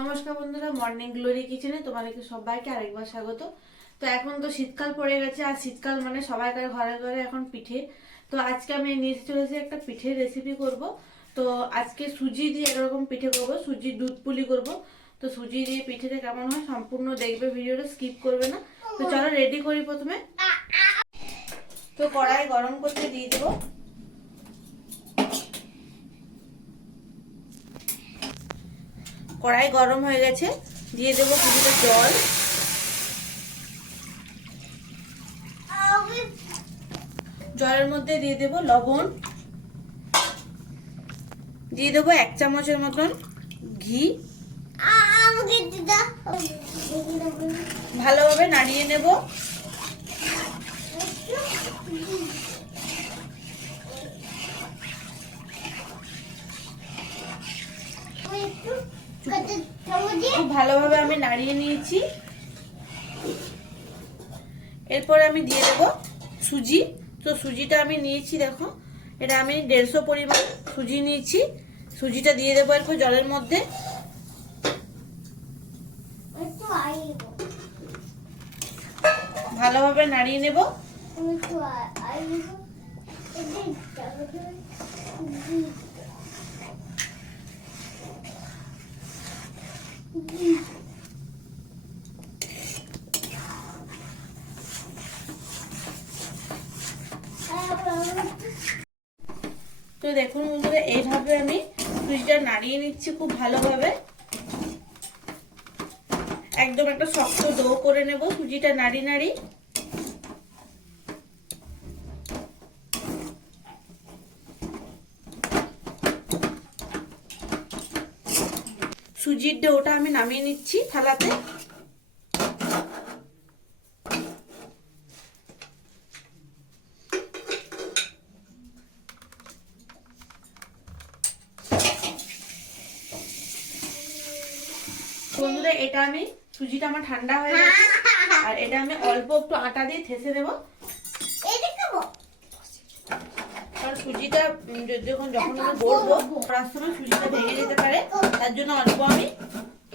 নমস্কার বন্ধুরা, morning glory কিচেনে তোমাদেরকে সবাইকে আরেকবার স্বাগত। তো এখন তো শীতকাল পড়ে গেছে, আর শীতকাল মানে সবাইকার ঘরে ঘরে এখন পিঠে। তো আজকে আমি নিয়ে চলেছি একটা পিঠের রেসিপি করব। তো আজকে সুজি দিয়ে এরকম পিঠে করব, সুজির দুধ পুলি করব। তো সুজি দিয়ে পিঠেটা কেমন হয় সম্পূর্ণ দেখবে, ভিডিওটা স্কিপ করবে না। তো চলো রেডি করি প্রথমে। তো কড়াই গরম করতে দিয়ে দেবো। কড়াই গরম হয়ে গেছে, দিয়ে দেবো কিছুটা জল। জলের মধ্যে দিয়ে দেবো লবণ, দিয়ে দেবো 1 চামচের মতন ঘি। ভালোভাবে নাড়িয়ে নেব। খুব ভালোভাবে আমি নাড়িয়ে নিয়েছি। এরপর আমি দিয়ে দেব সুজি। তো সুজিটা আমি নিয়েছি, দেখো এটা আমি 150 পরিমাণ সুজি নিয়েছি। সুজিটা দিয়ে দেবো এরপর জলের মধ্যে। ভালোভাবে নাড়িয়ে নেব। তো দেখুন বন্ধুরা, এইভাবে আমি সুজিটা নাড়িয়ে নিচ্ছি খুব ভালোভাবে। একদম একটা শক্ত ডো করে নেব সুজিটা নাড়ি নাড়ি। সুজির ডোটা আমি নামিয়ে নিচ্ছি থালাতে। বন্ধুরা, এটা আমি সুজিটা আমার ঠান্ডা হয়ে গেছে, আর এটা আমি অল্প একটু আটা দিয়ে থেসে দেবো। কারণ সুজিটা যখন আমি গড়বো করার সময় সুজিটা ভেঙে যেতে পারে, তার জন্য অল্প আমি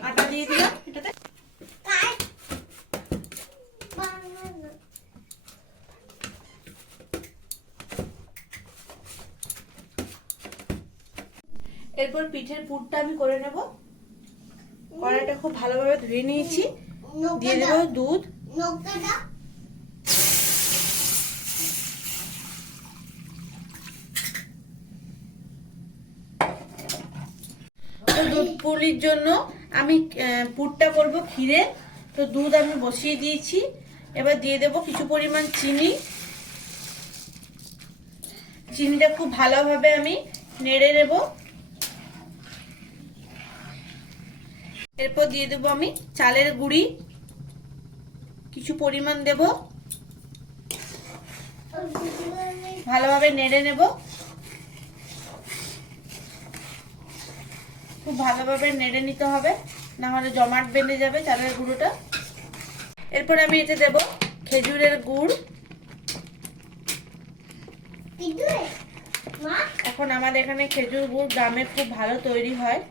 আটা দিয়ে দিলাম এটাতে। এরপর পিঠের পুরটা আমি করে নেব। কড়াইটা খুব ভালোভাবে ধুয়ে নিয়েছি, দিয়ে দেবো দুধ। দুধ পুলির জন্য আমি পুরটা করব ক্ষীরে। তো দুধ আমি বসিয়ে দিয়েছি, এবার দিয়ে দেব কিছু পরিমাণ চিনি। চিনিটা খুব ভালোভাবে আমি নেড়ে নেব। এরপর দিয়ে দেবো আমি চালের গুঁড়ি কিছু পরিমাণ দেব, ভালোভাবে নেড়ে নেব। খুব ভালোভাবে নেড়ে নিতে হবে, না হলে জমাট বেঁধে যাবে চালের গুঁড়োটা। এরপর আমি এতে দেব খেজুরের গুড়। এখন আমাদের এখানে খেজুর গুড় গ্রামে খুব ভালো তৈরি হয়।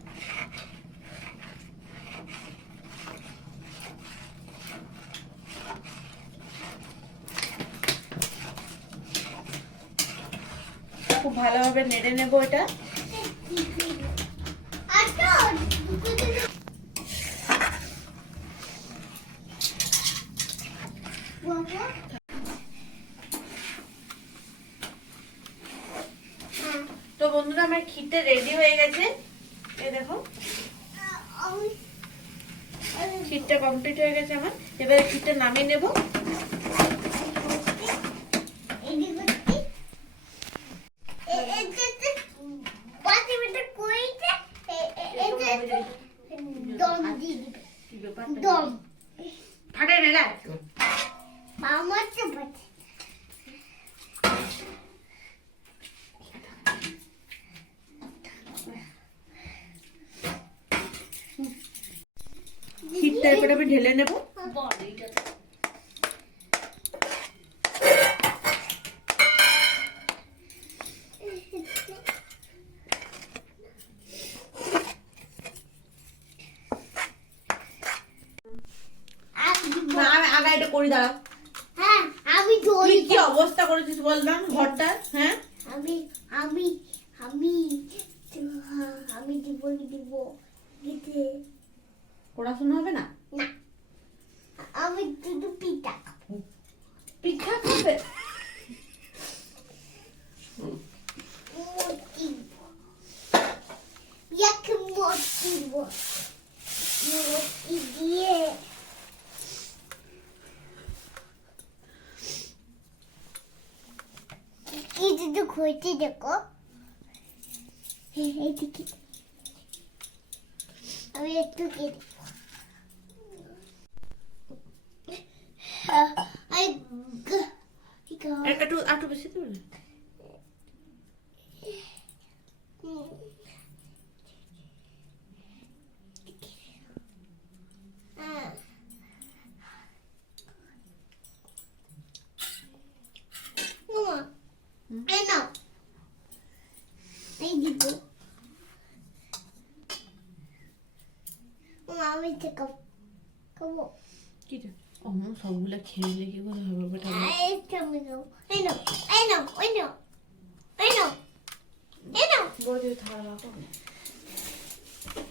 খুব ভালোভাবে নেড়ে নেব এটা। তো বন্ধুরা, আমার ক্ষীরটা রেডি হয়ে গেছে। এই দেখো ক্ষীরটা কমপ্লিট হয়ে গেছে আমার। এবারে ক্ষীরটা নামিয়ে নেব। ফাটে না ক্ষীরটা এরপরে আমি ঢেলে নেব। এটা করি দাঁড়াও। হ্যাঁ আমি তুই কি অবস্থা করেছিস বললাম ঘরটা? হ্যাঁ আমি আমি আমি আমি দিব গিতে পড়াশোনা হবে না? না আমি শুধু পিঠা খাবো। পিঠা খাবে? মোটি দিয়ে কি যদি খুঁজে দেখো এইদিকে আমি একটু কেটে একটু বেশি দেবে না? আমি খাবো কি রে? সবগুলা খেয়ে নিলে কি করে হবে বেটা? বড় থালা রাখো।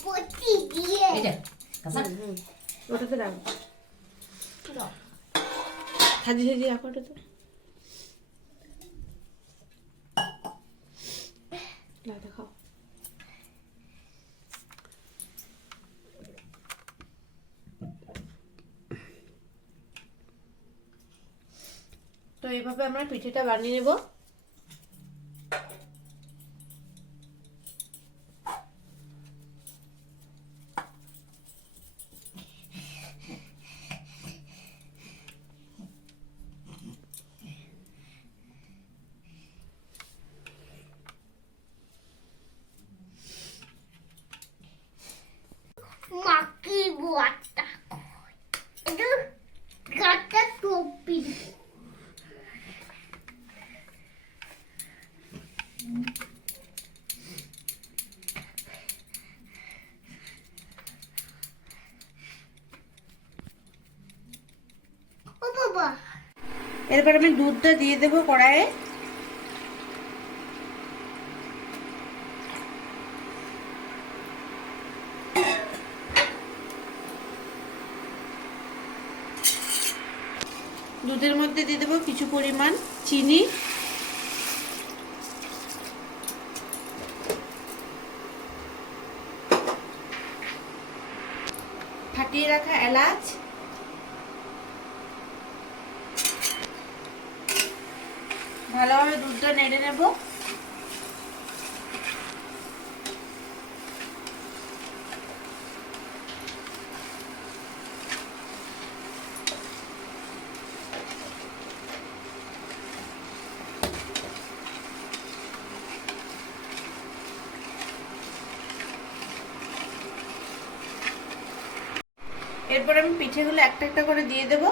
পটি দিয়ে ওটাতে রাখো। সাজিয়ে সাজিয়ে রাখো ওটাতে। খাও। তো এইভাবে আমরা পিঠেটা বানিয়ে নেব। মাকি বুয়াটা এটা গাটা টপি ও বাবা এরপর আমি দুধটা দিয়ে দেবো কড়াইয়ে। দুধের মধ্যে দিয়ে দেবো কিছু পরিমাণ চিনি, ফাটিয়ে রাখা এলাচ, ভালোভাবে দুধটা নেড়ে নেব। এরপর আমি পিঠেগুলো একটা একটা করে দিয়ে দেব।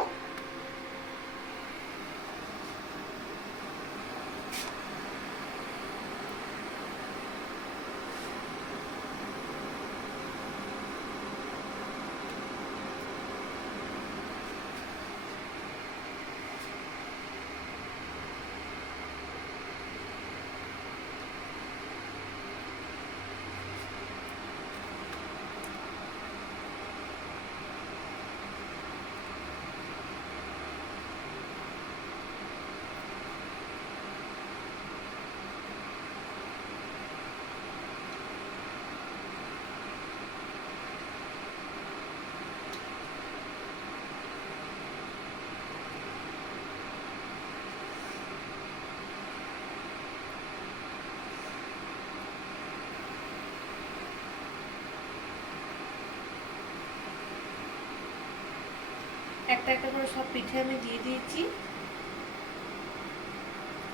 একটা একটা করে সব পিঠে আমি দিয়ে দিয়েছি।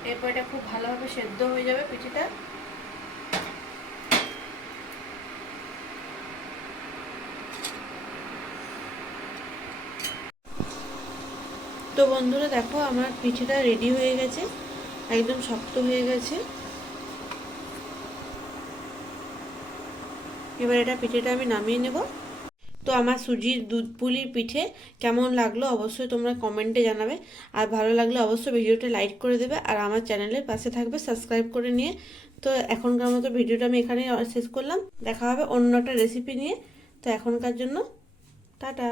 এরপর এটা খুব ভালোভাবে সেদ্ধ হয়ে যাবে পিঠেটা। তো বন্ধুরা দেখো আমার পিঠেটা রেডি হয়ে গেছে, একদম শক্ত হয়ে গেছে। এবার এটা পিঠেটা আমি নামিয়ে নেব। তো আমার সুজির দুধ পুলির পিঠে কেমন লাগলো অবশ্যই তোমরা কমেন্টে জানাবে, আর ভালো লাগলে অবশ্যই ভিডিওটা লাইক করে দেবে, আর আমার চ্যানেলের পাশে থাকবে সাবস্ক্রাইব করে নিয়ে। তো এখনকার মতো ভিডিওটা আমি এখানেই শেষ করলাম, দেখা হবে অন্য একটা রেসিপি নিয়ে। তো এখনকার জন্য টাটা।